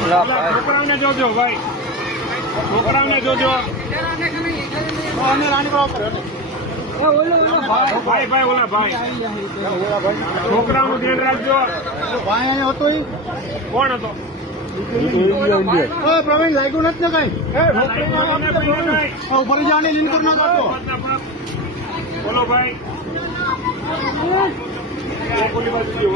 છોકરાઓને જોજો ભાઈ છોકરાઓને જોજો ભાઈ ભાઈ ઓલા ભાઈ છોકરાઓનું ધ્યાન રાખજો કોણ હતો પ્રવીણ લાગ્યું નથી ને કઈ ભાઈ ભાઈ. ઉપર જાણી લીન કર બોલો ભાઈ એક બાજુ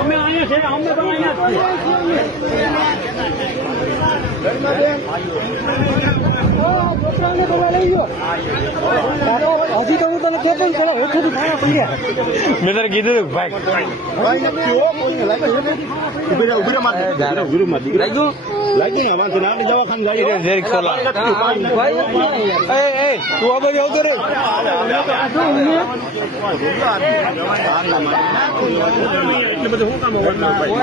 અમે અહીંયા છે અમે પણ અહીંયા હજી તો હું તને કહેતો ને પેલા ઓછું ખાવા પડ્યા મેં તને કીધું હતું ભાઈ.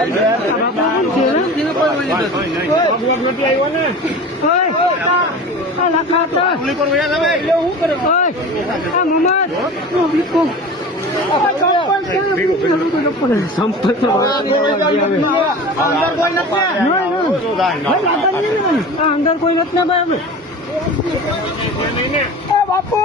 ઝેર ને અંદર કોઈ નથી ને બાપુ!